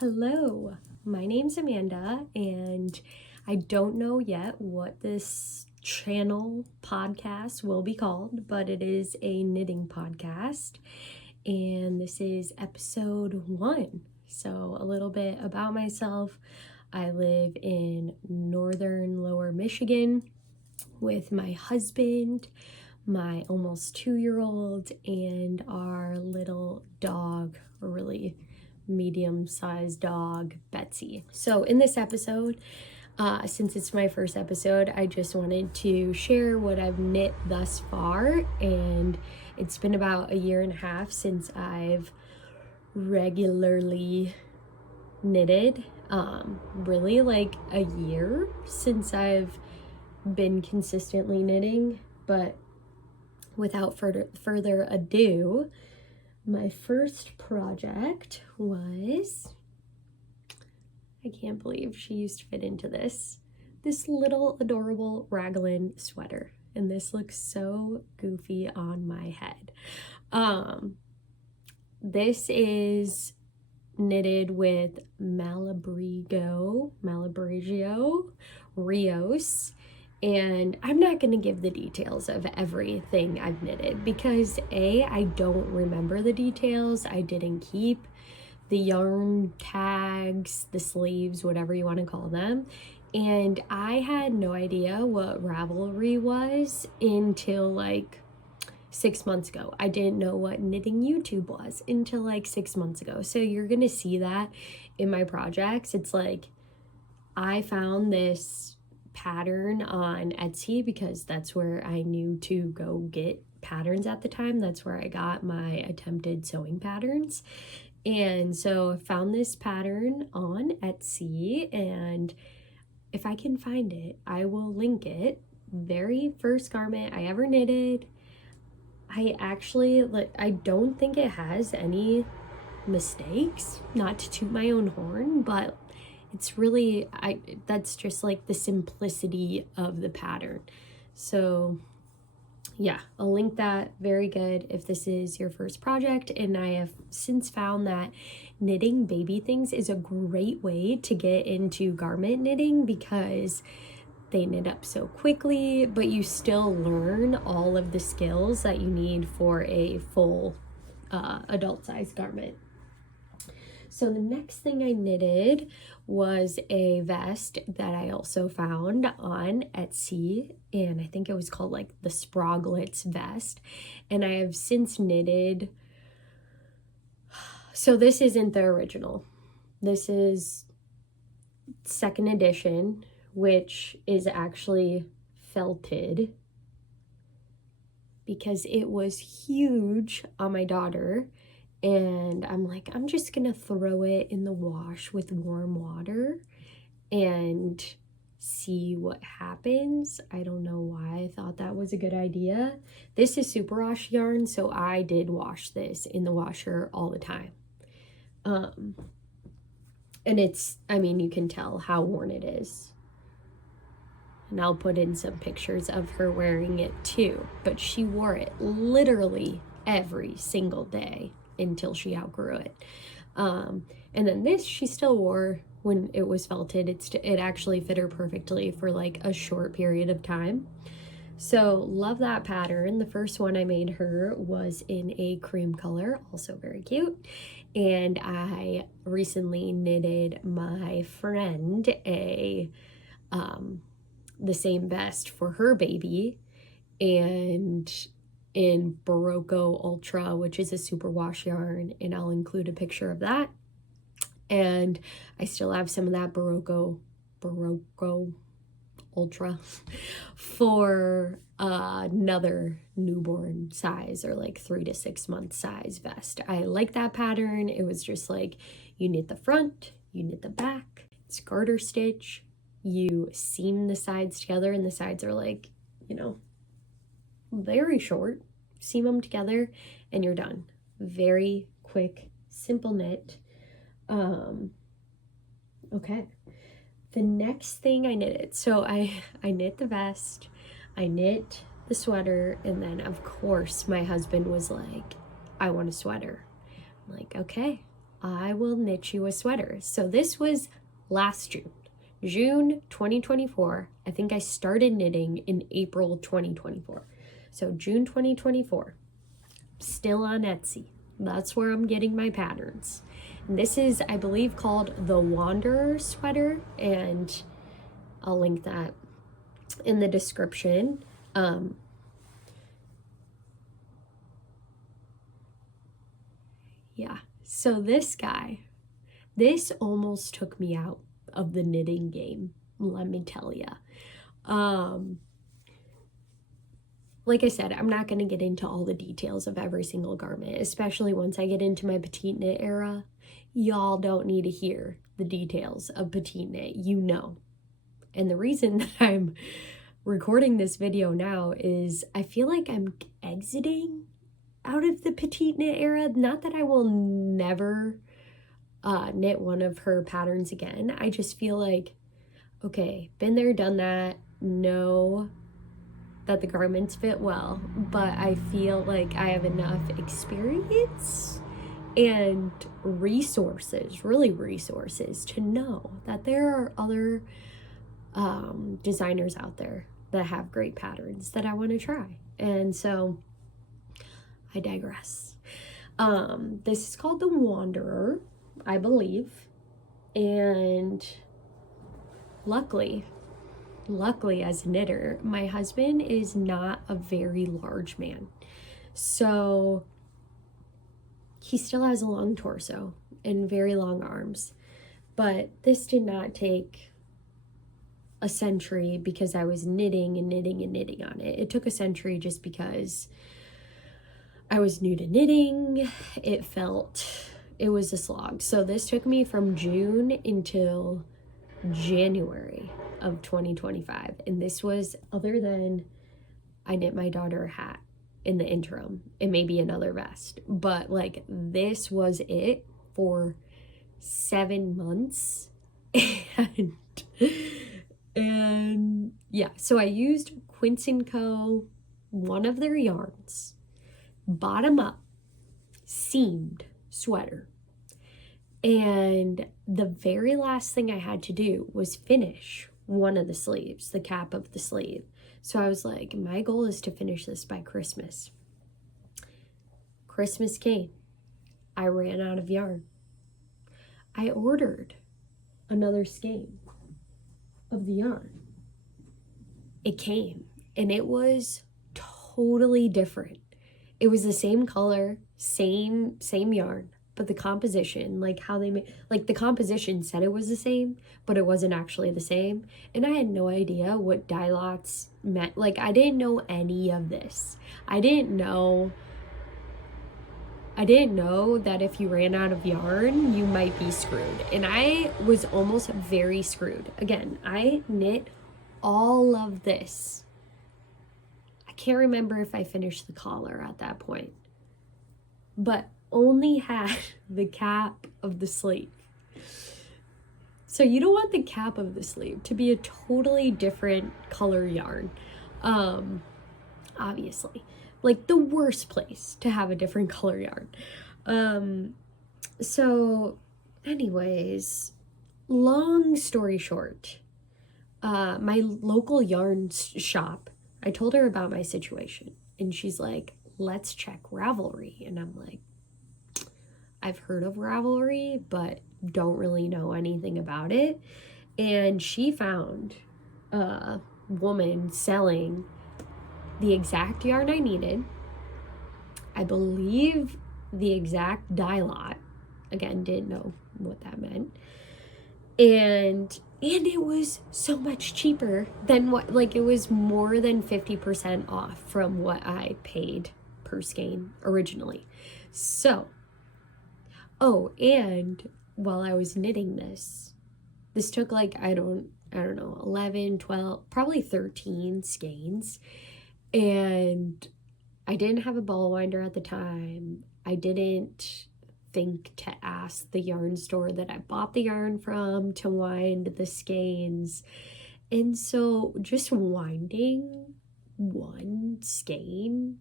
Hello, my name's Amanda, and I don't know yet what this channel podcast will be called, but it is a knitting podcast, and this is episode 1. So, a little bit about myself. I live in northern Lower Michigan with my husband, my almost 2-year-old, and our little dog, really medium-sized dog, Betsy. So in this episode, since it's my first episode, I just wanted to share what I've knit thus far, and it's been about 1.5 years since I've regularly knitted. Really like a year since I've been consistently knitting, but without further ado, my first project was, I can't believe she used to fit into this little adorable Raglan sweater, and this looks so goofy on my head. This is knitted with Malabrigo Rios, and I'm not going to give the details of everything I've knitted because I don't remember the details. I didn't keep the yarn tags, the sleeves, whatever you want to call them. And I had no idea what Ravelry was until like 6 months ago. I didn't know what knitting YouTube was until like 6 months ago. So you're going to see that in my projects. It's like I found this pattern on Etsy because that's where I knew to go get patterns at the time. That's where I got my attempted sewing patterns. And so I found this pattern on Etsy, and if I can find it, I will link it. Very first garment I ever knitted. I don't think it has any mistakes, not to toot my own horn, but it's really, that's just like the simplicity of the pattern. So yeah, I'll link that. Very good if this is your first project. And I have since found that knitting baby things is a great way to get into garment knitting because they knit up so quickly, but you still learn all of the skills that you need for a full adult size garment. So the next thing I knitted was a vest that I also found on Etsy, and I think it was called like the Sproglets vest, and I have since knitted, so this isn't the original. This is second edition, which is actually felted because it was huge on my daughter. And I'm like, I'm just gonna throw it in the wash with warm water and see what happens. I don't know why I thought that was a good idea. This is superwash yarn, so I did wash this in the washer all the time. And it's, I mean, you can tell how worn it is. And I'll put in some pictures of her wearing it too, but she wore it literally every single day until she outgrew it. And then this she still wore when it was felted. It actually fit her perfectly for like a short period of time. So love that pattern. The first one I made her was in a cream color, also very cute. And I recently knitted my friend the same vest for her baby, and in Barocco Ultra, which is a superwash yarn, and I'll include a picture of that. And I still have some of that Barocco Ultra for another newborn size, or like 3 to 6 month size vest. I like that pattern. It was just like, you knit the front, you knit the back, it's garter stitch, you seam the sides together, and the sides are like, you know, very short, seam them together, and you're done. Very quick, simple knit. Okay, the next thing I knitted, so I knit the vest, I knit the sweater, and then of course my husband was like, I want a sweater. I'm like, okay, I will knit you a sweater. So this was last June 2024. I think I started knitting in April 2024. So June 2024, still on Etsy. That's where I'm getting my patterns. And this is, I believe, called the Wanderer sweater, and I'll link that in the description. Yeah, so this almost took me out of the knitting game, let me tell you. Like I said, I'm not going to get into all the details of every single garment, especially once I get into my petite knit era. Y'all don't need to hear the details of petite knit, you know. And the reason that I'm recording this video now is I feel like I'm exiting out of the petite knit era. Not that I will never knit one of her patterns again. I just feel like, okay, been there, done that, know that the garments fit well, but I feel like I have enough experience and resources, really resources, to know that there are other designers out there that have great patterns that I want to try. And so I digress. This is called the Wanderer, I believe, and luckily as a knitter, my husband is not a very large man, so he still has a long torso and very long arms, but this did not take a century because I was knitting and knitting and knitting on it. It took a century just because I was new to knitting. It was a slog. So this took me from June until January of 2025, and this was, other than I knit my daughter a hat in the interim and maybe another vest, but like this was it for 7 months. And yeah, so I used Quince & Co., one of their yarns, bottom up, seamed sweater. And the very last thing I had to do was finish one of the sleeves, the cap of the sleeve. So I was like, my goal is to finish this by Christmas. Christmas came. I ran out of yarn. I ordered another skein of the yarn. It came, and it was totally different. It was the same color, same yarn, but the composition, like how they made, like the composition said it was the same, but it wasn't actually the same. And I had no idea what dye lots meant. Like, I didn't know any of this. I didn't know that if you ran out of yarn, you might be screwed. And I was almost very screwed. Again, I knit all of this. I can't remember if I finished the collar at that point, but only had the cap of the sleeve. So you don't want the cap of the sleeve to be a totally different color yarn. Obviously, like the worst place to have a different color yarn. So anyways, long story short, my local yarn shop, I told her about my situation, and she's like, let's check Ravelry. And I'm like, I've heard of Ravelry, but don't really know anything about it. And she found a woman selling the exact yarn I needed, I believe the exact dye lot. Again, didn't know what that meant. And it was so much cheaper than what, like, it was more than 50% off from what I paid per skein originally. So, oh, and while I was knitting this took like, I don't know, 11, 12, probably 13 skeins. And I didn't have a ball winder at the time. I didn't think to ask the yarn store that I bought the yarn from to wind the skeins. And so just winding one skein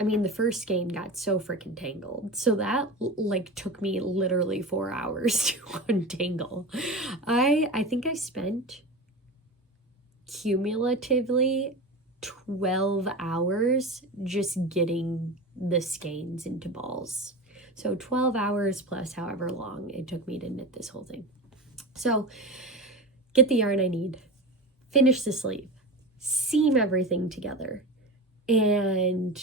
I mean, the first skein got so freaking tangled. So that like took me literally 4 hours to untangle. I think I spent cumulatively 12 hours just getting the skeins into balls. So 12 hours plus however long it took me to knit this whole thing. So get the yarn I need, finish the sleeve, seam everything together, and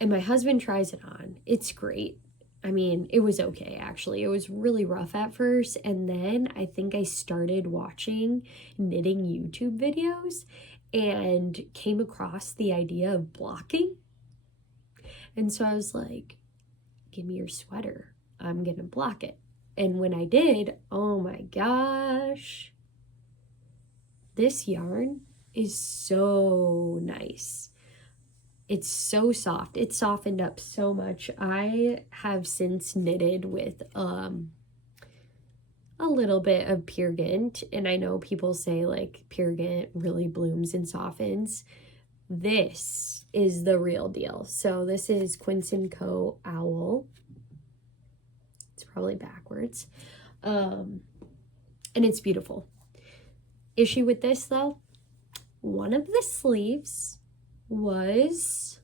my husband tries it on. It's great. I mean, it was okay, actually. It was really rough at first, and then I think I started watching knitting YouTube videos and came across the idea of blocking. And so I was like, give me your sweater. I'm gonna block it. And when I did, oh my gosh, this yarn is so nice. It's so soft. It softened up so much. I have since knitted with a little bit of Peer Gynt, and I know people say like Peer Gynt really blooms and softens. This is the real deal. So this is Quince & Co. Owl. It's probably backwards. And it's beautiful. Issue with this though, one of the sleeves was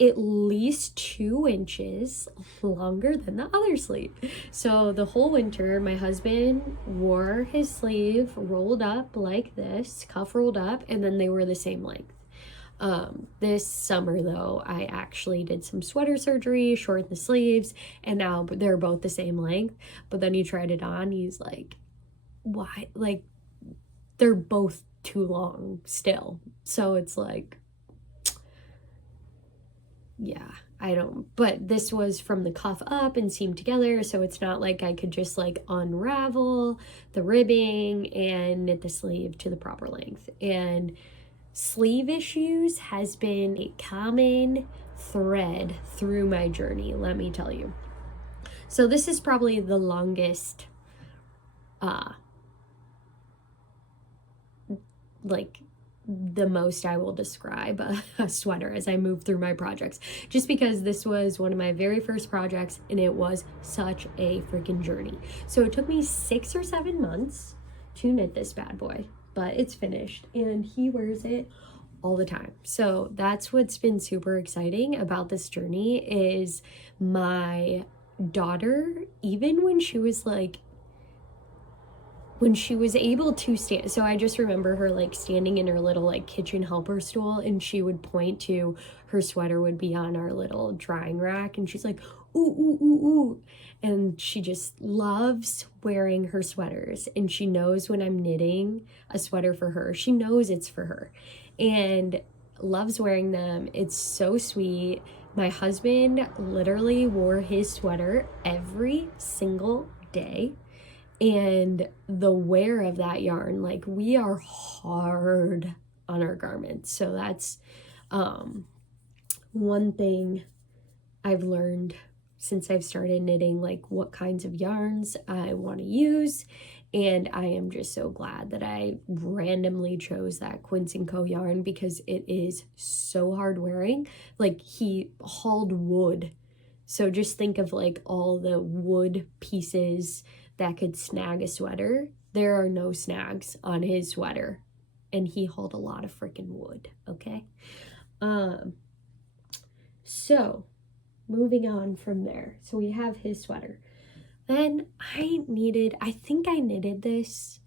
at least 2 inches longer than the other sleeve. So the whole winter, my husband wore his sleeve rolled up like this, cuff rolled up, and then they were the same length. This summer though, I actually did some sweater surgery, shortened the sleeves, and now they're both the same length. But then he tried it on, he's like, why? Like, they're both too long still. So it's like, yeah, I don't, but this was from the cuff up and seamed together, so it's not like I could just like unravel the ribbing and knit the sleeve to the proper length. And sleeve issues has been a common thread through my journey, let me tell you. So this is probably the longest like the most I will describe a sweater as I move through my projects, just because this was one of my very first projects and it was such a freaking journey. So it took me 6 or 7 months to knit this bad boy, but it's finished and he wears it all the time. So that's what's been super exciting about this journey is my daughter, even when she was like, when she was able to stand, so I just remember her like standing in her little like kitchen helper stool, and she would point to her sweater would be on our little drying rack, and she's like, ooh, ooh, ooh, ooh. And she just loves wearing her sweaters, and she knows when I'm knitting a sweater for her, she knows it's for her, and loves wearing them. It's so sweet. My husband literally wore his sweater every single day. And the wear of that yarn, like we are hard on our garments. So that's one thing I've learned since I've started knitting, like what kinds of yarns I want to use. And I am just so glad that I randomly chose that Quince & Co. yarn because it is so hard wearing. Like he hauled wood. So just think of like all the wood pieces that could snag a sweater. There are no snags on his sweater, and he hauled a lot of freaking wood, okay? So moving on from there. So we have his sweater. Then I think I knitted this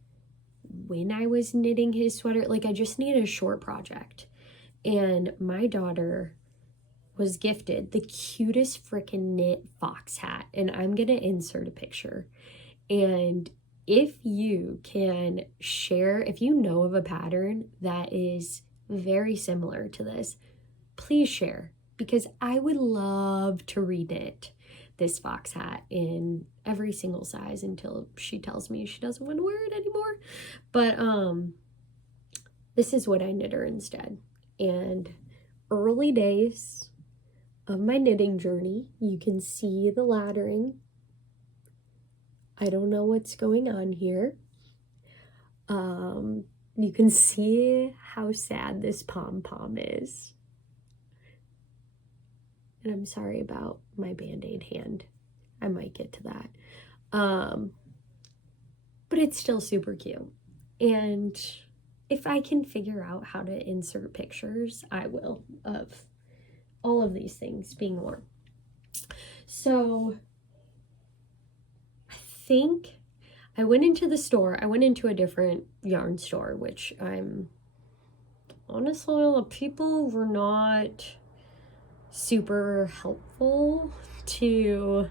when I was knitting his sweater. Like I just needed a short project, and my daughter was gifted the cutest freaking knit fox hat, and I'm gonna insert a picture. And if you can share, if you know of a pattern that is very similar to this, please share, because I would love to reknit this fox hat in every single size until she tells me she doesn't want to wear it anymore. But this is what I knit her instead. And early days of my knitting journey, you can see the laddering. I don't know what's going on here. You can see how sad this pom-pom is. And I'm sorry about my Band-Aid hand. I might get to that. But it's still super cute. And if I can figure out how to insert pictures, I will, of all of these things being worn. So I think I went into the store. I went into a different yarn store, which I'm honestly, the people were not super helpful to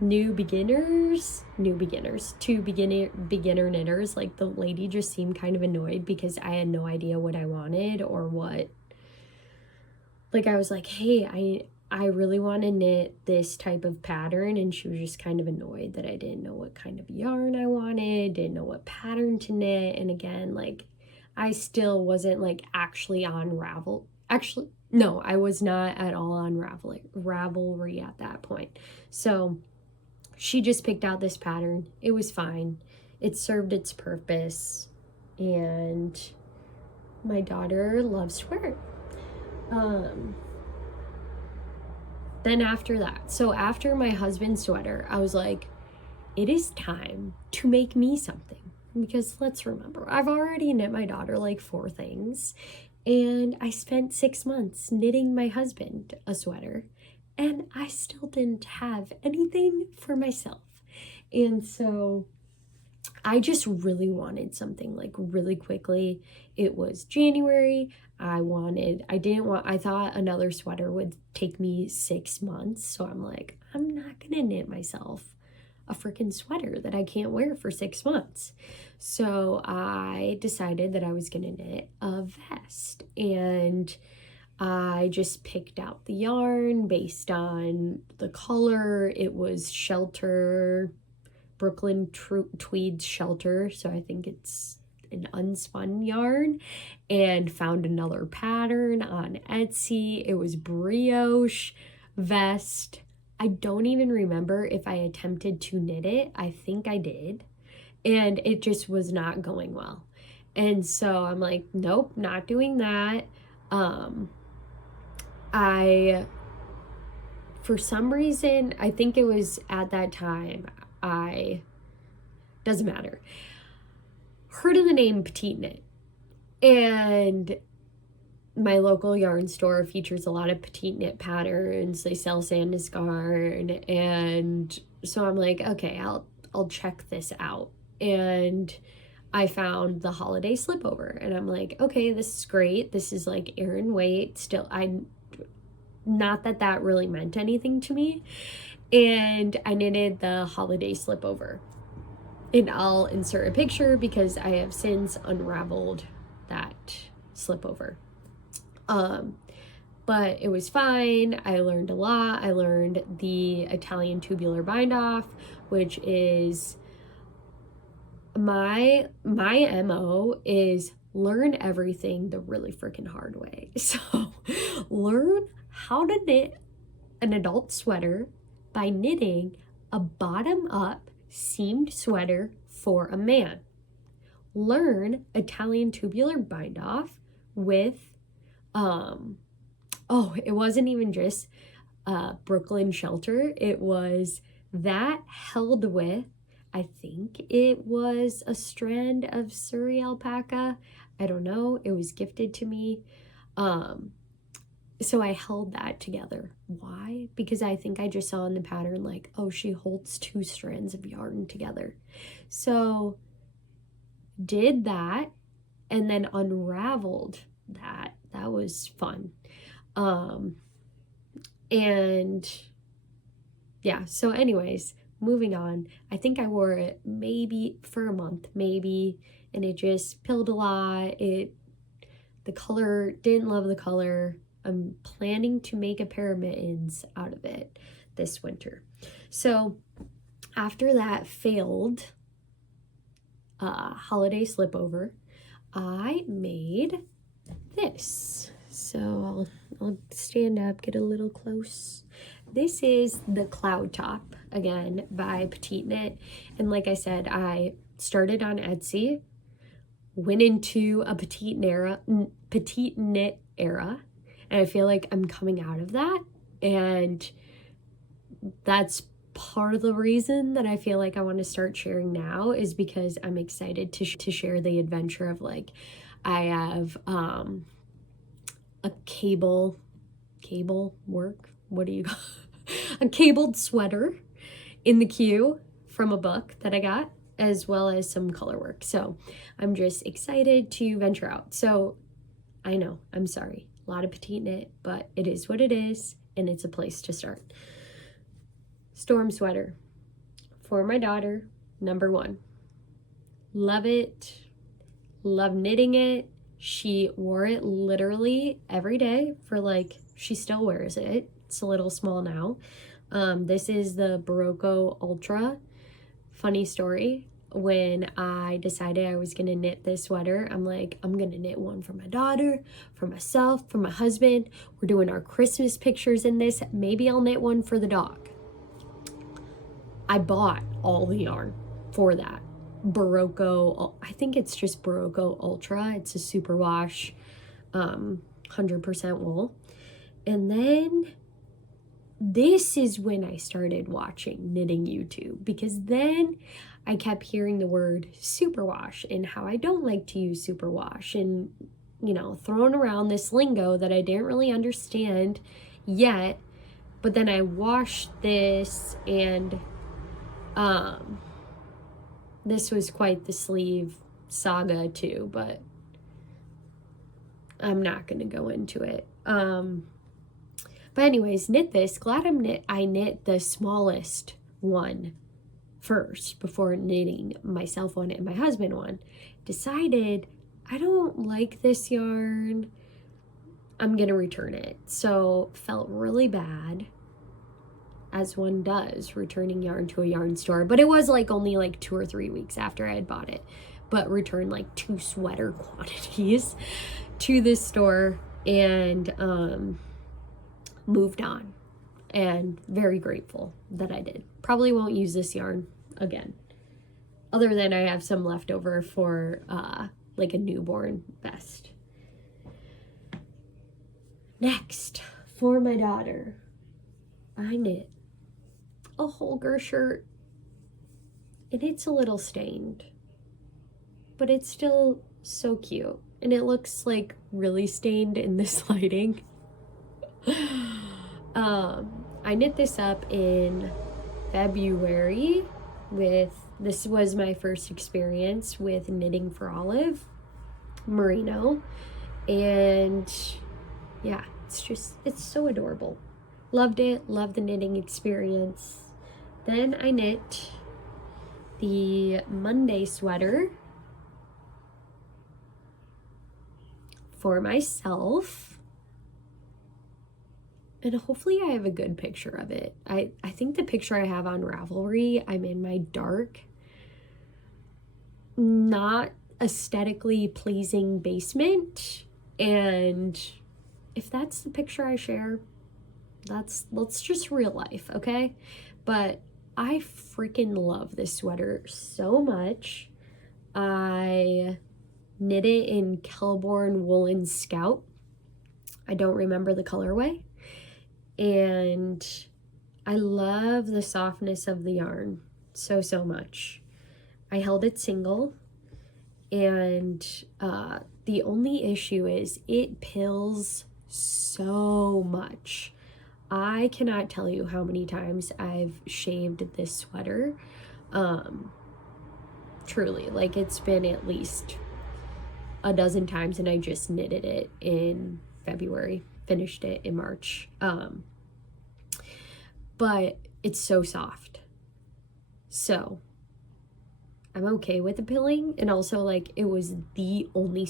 beginner knitters. Like, the lady just seemed kind of annoyed because I had no idea what I wanted or what, like, I was like, hey, I really want to knit this type of pattern, and she was just kind of annoyed that I didn't know what kind of yarn I wanted, didn't know what pattern to knit. And again, like, I still wasn't like actually on no, I was not at all on Ravelry at that point. So she just picked out this pattern. It was fine. It served its purpose, and my daughter loves to wear it. Then after that, so after my husband's sweater, I was like, it is time to make me something. Because let's remember, I've already knit my daughter like 4 things, and I spent 6 months knitting my husband a sweater, and I still didn't have anything for myself. And so I just really wanted something like really quickly. It was January. I thought another sweater would take me 6 months. So I'm like, I'm not gonna knit myself a freaking sweater that I can't wear for 6 months. So I decided that I was gonna knit a vest, and I just picked out the yarn based on the color. It was Shelter, Brooklyn Tweed Shelter, so I think it's an unspun yarn, and found another pattern on Etsy. It was brioche vest. I don't even remember if I attempted to knit it. I think I did, and it just was not going well. And so I'm like, nope, not doing that. For some reason, I think it was at that time, doesn't matter, heard of the name Petite Knit, and my local yarn store features a lot of Petite Knit patterns. They sell Sandnes yarn, and so I'm like, okay, I'll check this out. And I found the holiday slipover, and I'm like, okay, this is great. This is like Aran weight. Still, not that really meant anything to me. And I knitted the holiday slipover, and I'll insert a picture because I have since unraveled that slipover. But it was fine. I learned a lot. I learned the Italian tubular bind off, which is my MO is learn everything the really freaking hard way. So learn how to knit an adult sweater by knitting a bottom up seamed sweater for a man. Learn Italian tubular bind off with it wasn't even just Brooklyn Shelter. It was that held with, I think it was a strand of Surrey alpaca. I don't know. It was gifted to me. So I held that together. Why? Because I think I just saw in the pattern like, oh, she holds 2 strands of yarn together. So did that and then unraveled that. That was fun. And yeah, so anyways, moving on. I think I wore it maybe for a month, maybe, and it just pilled a lot. The color, didn't love the color. I'm planning to make a pair of mittens out of it this winter. So after that failed holiday slipover, I made this. So I'll stand up, get a little close. This is the Cloud Top, again, by Petite Knit. And like I said, I started on Etsy, went into a Petite Knit era, And I feel like I'm coming out of that. And that's part of the reason that I feel like I want to start sharing now, is because I'm excited to share the adventure of like, I have a cable work, what do you call a cabled sweater in the queue from a book that I got, as well as some color work. So I'm just excited to venture out. So I know, I'm sorry, a lot of petite knit, but it is what it is, and it's a place to start. Storm sweater for my daughter, number 1. Love it, love knitting it. She wore it literally every day for like, she still wears it. It's a little small now. This is the Barocco Ultra. Funny story, when I decided I was gonna knit this sweater, I'm like, I'm gonna knit one for my daughter, for myself, for my husband. We're doing our Christmas pictures in this. Maybe I'll knit one for the dog. I bought all the yarn for that. Barocco, I think it's just Barocco Ultra. It's a superwash, 100% wool. And then this is when I started watching knitting YouTube, because then I kept hearing the word superwash and how I don't like to use superwash, and, you know, throwing around this lingo that I didn't really understand yet. But then I washed this, and this was quite the sleeve saga too, but I'm not going to go into it. But anyways, knit this. Glad I knit the smallest one first before knitting myself one and my husband one. Decided I don't like this yarn. I'm going to return it. So felt really bad, as one does, returning yarn to a yarn store. But it was like only like 2 or 3 weeks after I had bought it, but returned like 2 sweater quantities to this store, and moved on, and very grateful that I did. Probably won't use this yarn again, other than I have some left over for like a newborn vest. Next, for my daughter, I knit a Holger shirt, and it's a little stained, but it's still so cute, and it looks like really stained in this lighting. I knit this up in February this was my first experience with knitting for Olive merino, and yeah, it's so adorable. Loved it, loved the knitting experience. Then I knit the Monday sweater for myself, and hopefully I have a good picture of it. I think the picture I have on Ravelry, I'm in my dark, not aesthetically pleasing basement, and if that's the picture I share, that's just real life, okay? But I freaking love this sweater so much. I knit it in Kelborn Woolen Scout. I don't remember the colorway. And I love the softness of the yarn so much. I held it single, and the only issue is it pills so much. I cannot tell you how many times I've shaved this sweater. Truly, like, it's been at least a dozen times, and I just knitted it in February, finished it in March. But it's so soft. So I'm okay with the pilling, and also, like, it was the only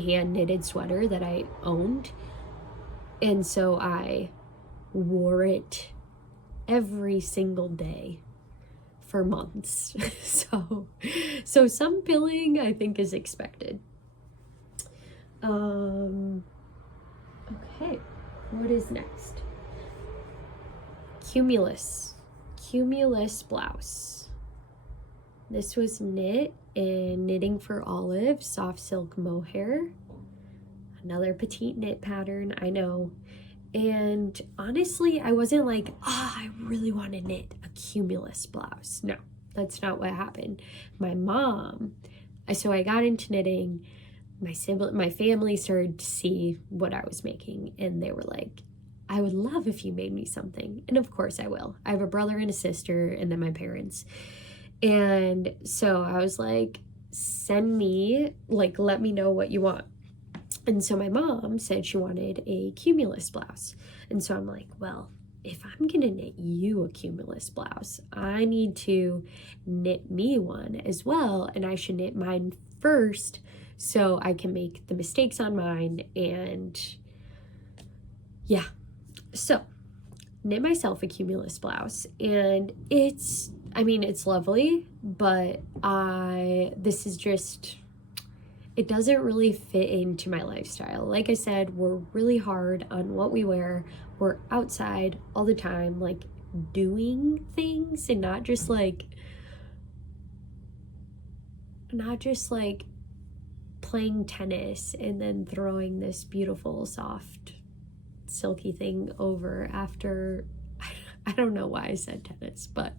hand knitted sweater that I owned. And so I wore it every single day for months. So some pilling, I think, is expected. Okay, what is next? Cumulus blouse. This was knit in Knitting for Olive soft silk mohair. another petite knit pattern, I know. And honestly, I wasn't like, I really want to knit a cumulus blouse. No, that's not what happened. My mom, so I got into knitting. My family started to see what I was making, and they were like, I would love if you made me something. And of course I will. I have a brother and a sister, and then my parents. And so I was like, send me, like, let me know what you want. And so my mom said she wanted a cumulus blouse. And so I'm like, well, if I'm gonna knit you a cumulus blouse, I need to knit me one as well. And I should knit mine first so I can make the mistakes on mine. And yeah, so knit myself a cumulus blouse. And it's lovely, but this is just, it doesn't really fit into my lifestyle. Like I said, we're really hard on what we wear. We're outside all the time, like doing things, and not just like playing tennis and then throwing this beautiful, soft, silky thing over after. I don't know why I said tennis, but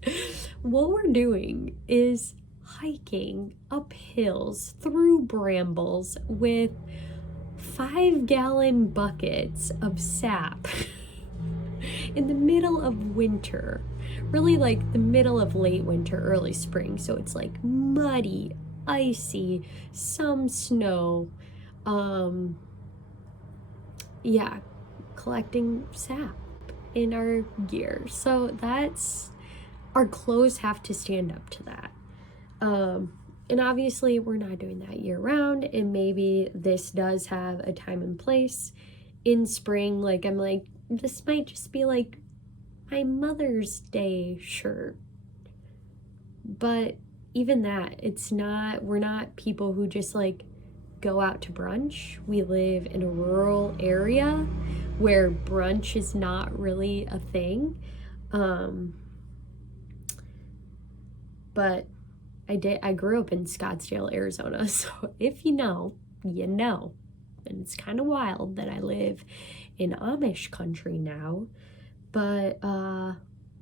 what we're doing is hiking up hills through brambles with 5-gallon buckets of sap in the middle of winter, really like the middle of late winter, early spring. So it's like muddy, icy, some snow. Yeah, collecting sap in our gear. So that's, our clothes have to stand up to that. And obviously we're not doing that year round, and maybe this does have a time and place. In spring, like I'm like, this might just be like my Mother's Day shirt. But even that, it's not, we're not people who just like go out to brunch. We live in a rural area where brunch is not really a thing. But I grew up in Scottsdale, Arizona, so if you know, you know. And it's kind of wild that I live in Amish country now, but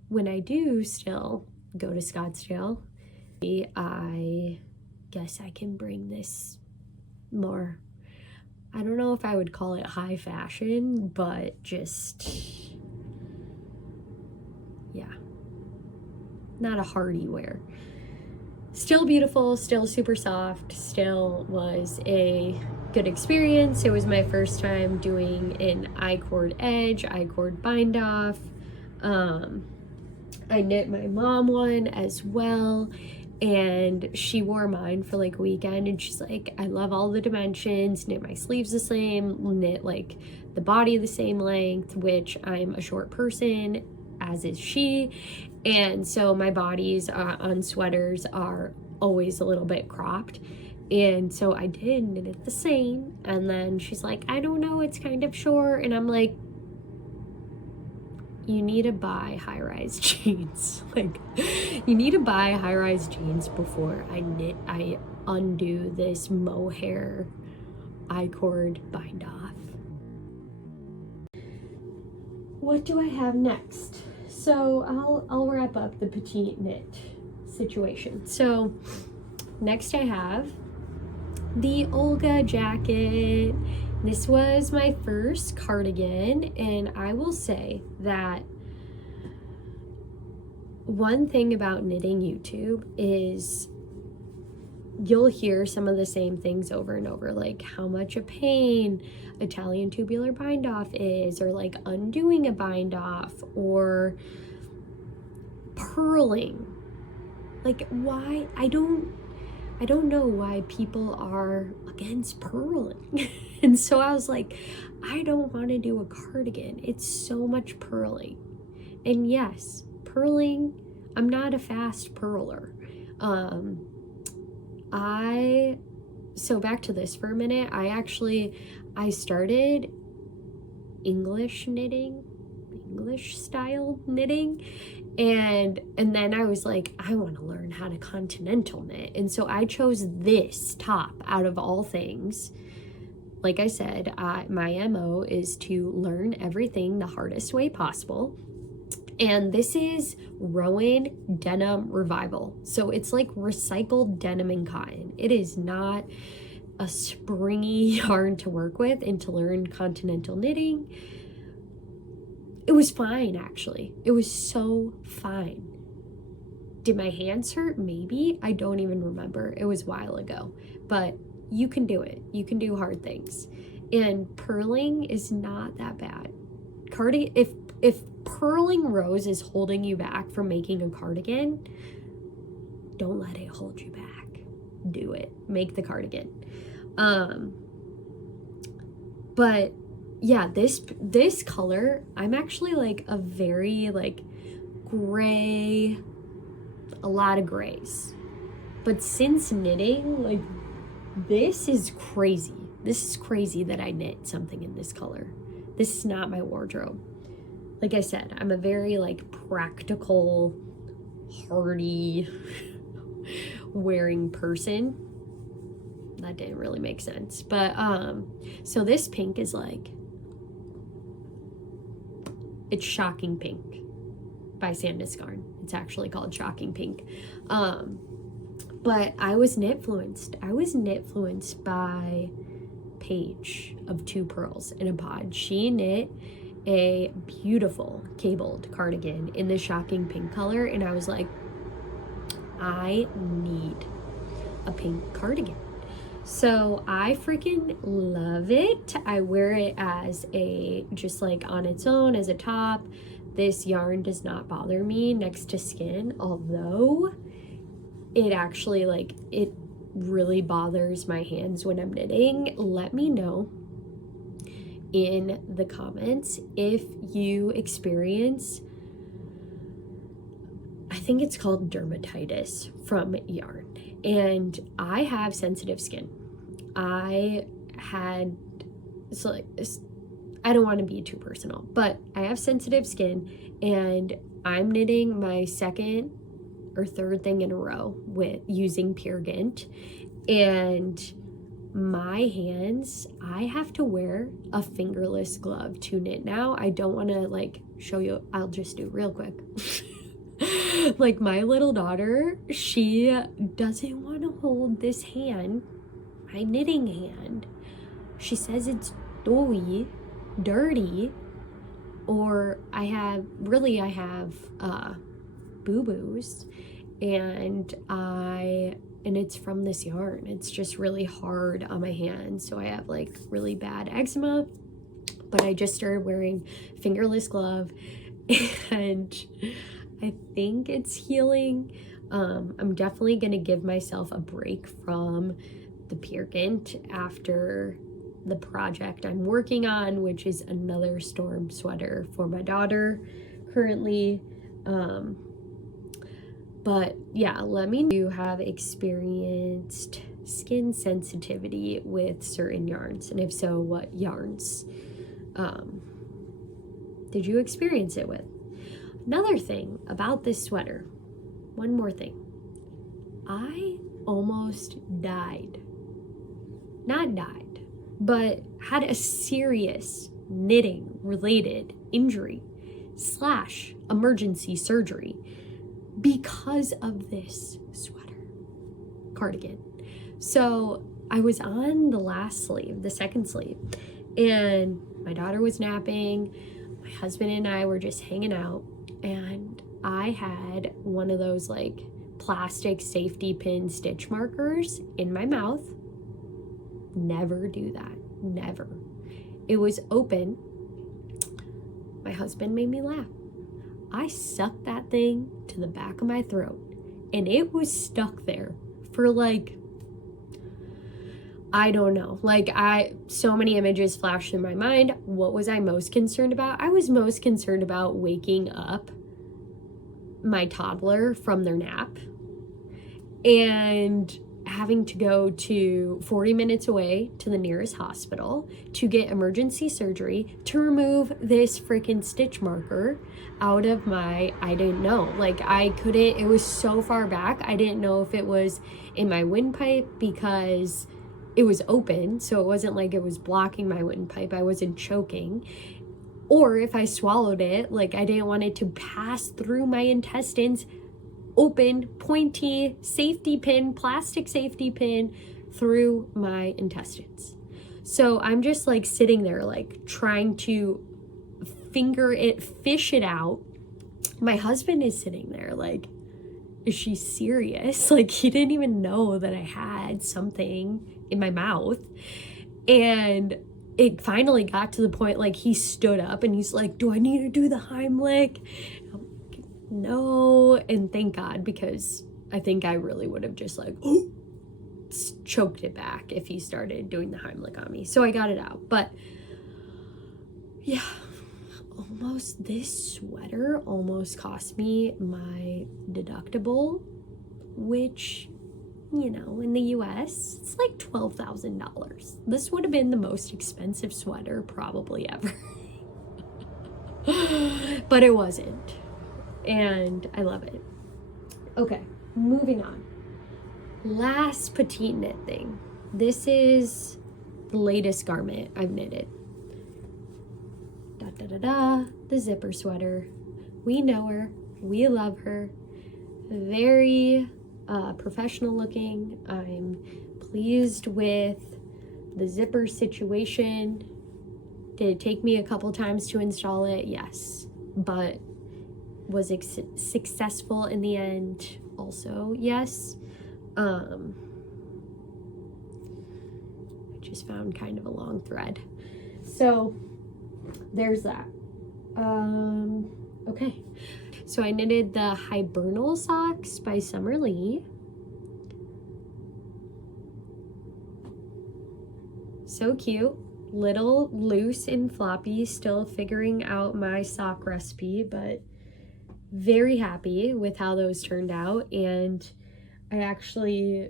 when I do still go to Scottsdale, I guess I can bring this more, I don't know if I would call it high fashion, but just, yeah, not a hardy wear. Still beautiful, still super soft, still was a good experience. It was my first time doing an I-cord edge, I-cord bind off. I knit my mom one as well, and she wore mine for like a weekend, and she's like, I love all the dimensions, knit my sleeves the same, knit like the body the same length, which I'm a short person, as is she. And so my bodies on sweaters are always a little bit cropped. And so I did knit it the same. And then she's like, I don't know, it's kind of short. And I'm like, you need to buy high-rise jeans. Like, you need to buy high-rise jeans before I undo this mohair I-cord bind off. What do I have next? So I'll wrap up the petite knit situation. So next I have the Olga jacket. This was my first cardigan, and I will say that one thing about knitting YouTube is you'll hear some of the same things over and over, like how much a pain Italian tubular bind off is, or like undoing a bind off, or purling. Like, why? I don't know why people are against purling. And so I was like, I don't want to do a cardigan. It's so much purling. And yes, purling, I'm not a fast purler. So back to this for a minute. I started English style knitting, and then I was like, I want to learn how to continental knit. And so I chose this top out of all things. like I said, my MO is to learn everything the hardest way possible. And this is Rowan Denim Revival. So it's like recycled denim and cotton. It is not a springy yarn to work with and to learn continental knitting. It was fine, actually. It was so fine. Did my hands hurt? Maybe. I don't even remember. It was a while ago. But you can do it. You can do hard things. And purling is not that bad. If purling rows is holding you back from making a cardigan, don't let it hold you back. Do it. Make the cardigan. But yeah, this color, I'm actually like a very like gray, a lot of grays. But since knitting, like, this is crazy. This is crazy that I knit something in this color. This is not my wardrobe. Like I said, I'm a very like practical, hardy wearing person. That didn't really make sense. But so this pink is like, it's Shocking Pink by Sandnes Garn. It's actually called Shocking Pink. But I was knit-fluenced. I was knit-fluenced by Paige of Two Pearls in a Pod. She knit a beautiful cabled cardigan in the Shocking Pink color, and I was like, I need a pink cardigan. So I freaking love it. I wear it as a, just like on its own as a top. This yarn does not bother me next to skin, although it actually like, it really bothers my hands when I'm knitting. Let me know in the comments if you experience, I think it's called dermatitis from yarn. And I have sensitive skin. I don't want to be too personal, but I have sensitive skin, and I'm knitting my second or third thing in a row with using Peer Gynt, and my hands, I have to wear a fingerless glove to knit now. I don't want to like show you, I'll just do it real quick. Like my little daughter, she doesn't want to hold this hand, my knitting hand. She says it's dirty, or I have boo-boos, and it's from this yarn. It's just really hard on my hands, so I have like really bad eczema. But I just started wearing fingerless glove, and I think it's healing. I'm definitely gonna give myself a break from the Peer Gynt after the project I'm working on, which is another storm sweater for my daughter currently. But yeah, let me know if you have experienced skin sensitivity with certain yarns, and if so, what yarns did you experience it with? Another thing about this sweater, one more thing, I almost died. Not died, but had a serious knitting related injury / emergency surgery because of this sweater cardigan. So I was on the last sleeve, the second sleeve, and my daughter was napping. My husband and I were just hanging out, and I had one of those like plastic safety pin stitch markers in my mouth. Never do that. Never. It was open. My husband made me laugh. I sucked that thing to the back of my throat, and it was stuck there for like, I don't know, like so many images flashed through my mind. What was I most concerned about? I was most concerned about waking up my toddler from their nap and having to go to 40 minutes away to the nearest hospital to get emergency surgery to remove this freaking stitch marker out of my, I didn't know, like I couldn't, it was so far back. I didn't know if it was in my windpipe because it was open, so it wasn't like it was blocking my windpipe. I wasn't choking. Or if I swallowed it, like I didn't want it to pass through my intestines, open, pointy safety pin, plastic safety pin through my intestines. So I'm just like sitting there, like trying to finger it, fish it out. My husband is sitting there like, is she serious? Like, he didn't even know that I had something in my mouth. And it finally got to the point, like, he stood up and he's like, do I need to do the Heimlich? Like, no. And thank God, because I think I really would have just like, choked it back if he started doing the Heimlich on me. So I got it out. But yeah, this sweater almost cost me my deductible, which, you know, in the US, it's like $12,000. This would have been the most expensive sweater probably ever. But it wasn't. And I love it. Okay, moving on. Last petite knit thing. This is the latest garment I've knitted. The zipper sweater. We know her. We love her. Very professional looking. I'm pleased with the zipper situation. Did it take me a couple times to install it? Yes. But was it successful in the end? Also, yes. I just found kind of a long thread. So there's that. Okay. So I knitted the Hibernal Socks by Summer Lee. So cute. Little loose and floppy, still figuring out my sock recipe, but very happy with how those turned out. And I actually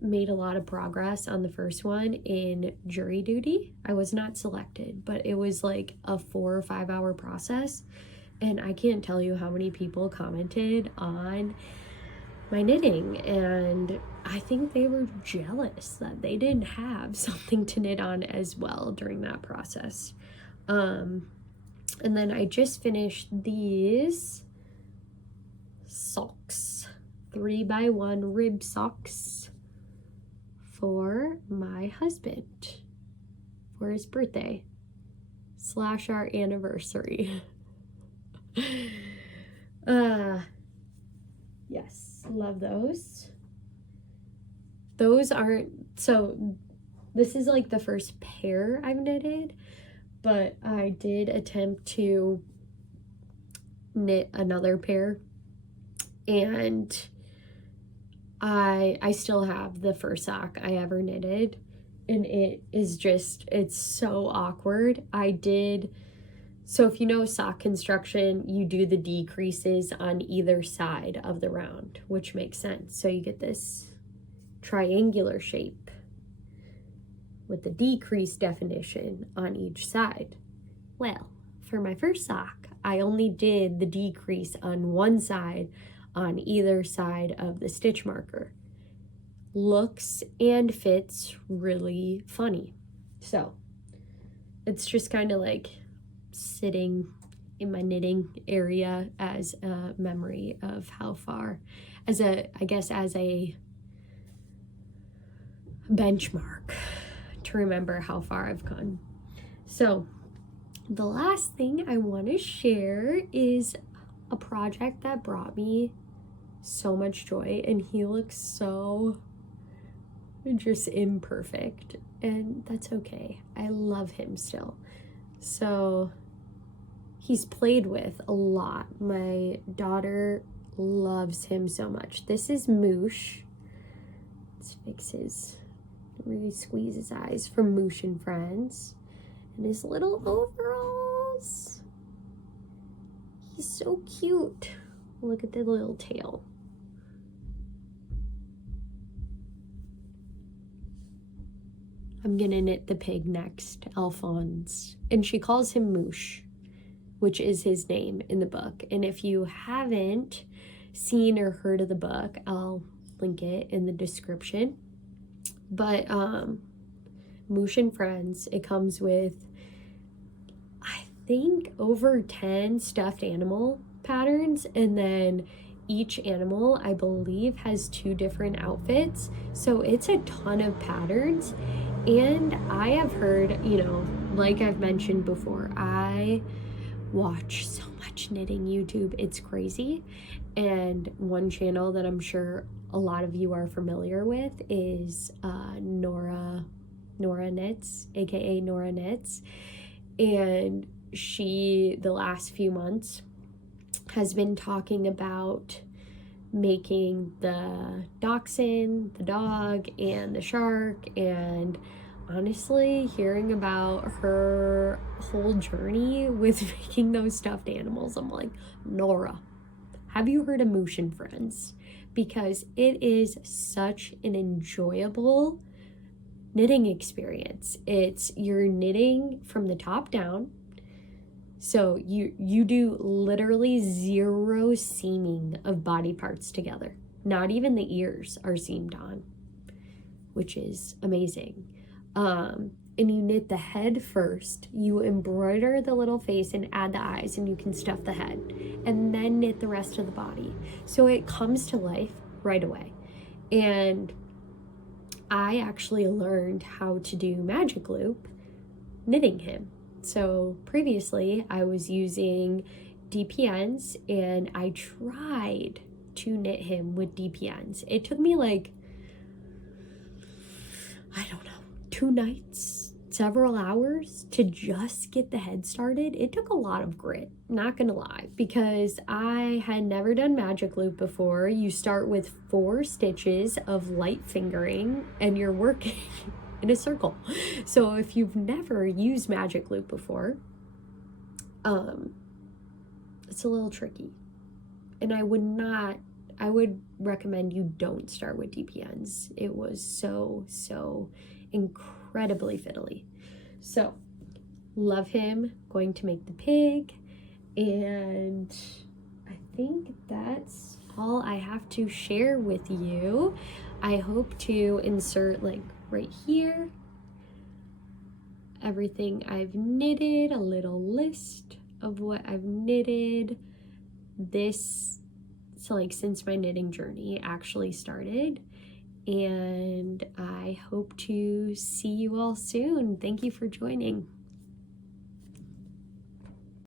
made a lot of progress on the first one in jury duty. I was not selected, but it was like a 4 or 5 hour process. And I can't tell you how many people commented on my knitting. And I think they were jealous that they didn't have something to knit on as well during that process. And then I just finished these socks. 3x1 rib socks for my husband for his birthday / our anniversary. Yes, love those. Those aren't, so this is like the first pair I've knitted, but I did attempt to knit another pair, and I still have the first sock I ever knitted, and it is just, it's so awkward. So if you know sock construction, you do the decreases on either side of the round, which makes sense. So you get this triangular shape with the decrease definition on each side. Well, for my first sock, I only did the decrease on one side on either side of the stitch marker. Looks and fits really funny. So it's just kind of like sitting in my knitting area as a memory of how far, as a benchmark to remember how far I've gone. So the last thing I want to share is a project that brought me so much joy, and he looks so just imperfect, and that's okay. I love him still. So he's played with a lot. My daughter loves him so much. This is Moosh. Let's fix his, really squeeze his eyes, from Moosh and Friends. And his little overalls. He's so cute. Look at the little tail. I'm gonna knit the pig next, Alphonse. And she calls him Moosh, which is his name in the book. And if you haven't seen or heard of the book, I'll link it in the description. But Moosh and Friends. It comes with, I think, over 10 stuffed animal patterns, and then each animal, I believe, has 2 different outfits. So it's a ton of patterns. And I have heard, you know, like I've mentioned before, I watch so much knitting YouTube. It's crazy. And one channel that I'm sure a lot of you are familiar with is NoMi Knits, aka NoMi Knits. And she, the last few months, has been talking about making the dachshund, the dog, and the shark. And honestly, hearing about her whole journey with making those stuffed animals, I'm like, Nora, have you heard of Moosh and Friends? Because it is such an enjoyable knitting experience. You're knitting from the top down. So you do literally 0 seaming of body parts together. Not even the ears are seamed on, which is amazing. And you knit the head first. You embroider the little face and add the eyes, and you can stuff the head. And then knit the rest of the body. So it comes to life right away. And I actually learned how to do magic loop knitting him. So previously I was using DPNs, and I tried to knit him with DPNs. It took me like, I don't know, 2 nights, several hours to just get the head started. It took a lot of grit, not gonna lie, because I had never done magic loop before. You start with 4 stitches of light fingering, and you're working in a circle. So if you've never used magic loop before, it's a little tricky. And I would recommend you don't start with DPNs. It was so incredibly fiddly. So love him. Going to make the pig, and I think that's all I have to share with you. I hope to insert, like, right here, everything I've knitted, a little list of what I've knitted since my knitting journey actually started. And I hope to see you all soon. Thank you for joining.